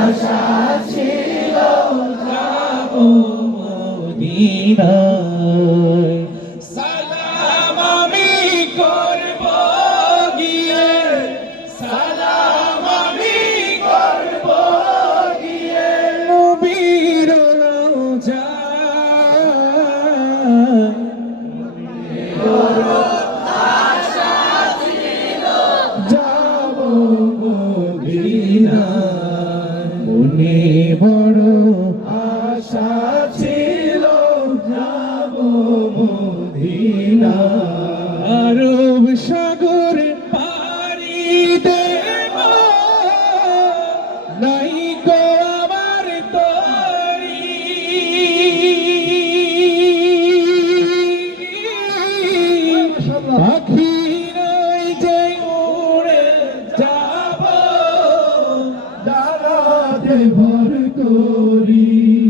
আশা ছিল যাব মদিনায় সালাম আমি করব গিয়ে সালাম আমি করব গিয়ে নবীর রওজায় আশা ছিল যাব মদিনায় মনে বড় আশা ছিল যাব মদিনায় আরব সাগর পাড়ি দেব নাই গো আমার তরি পাখি নাই যে উড়ে যাব ডানাতে ভর করি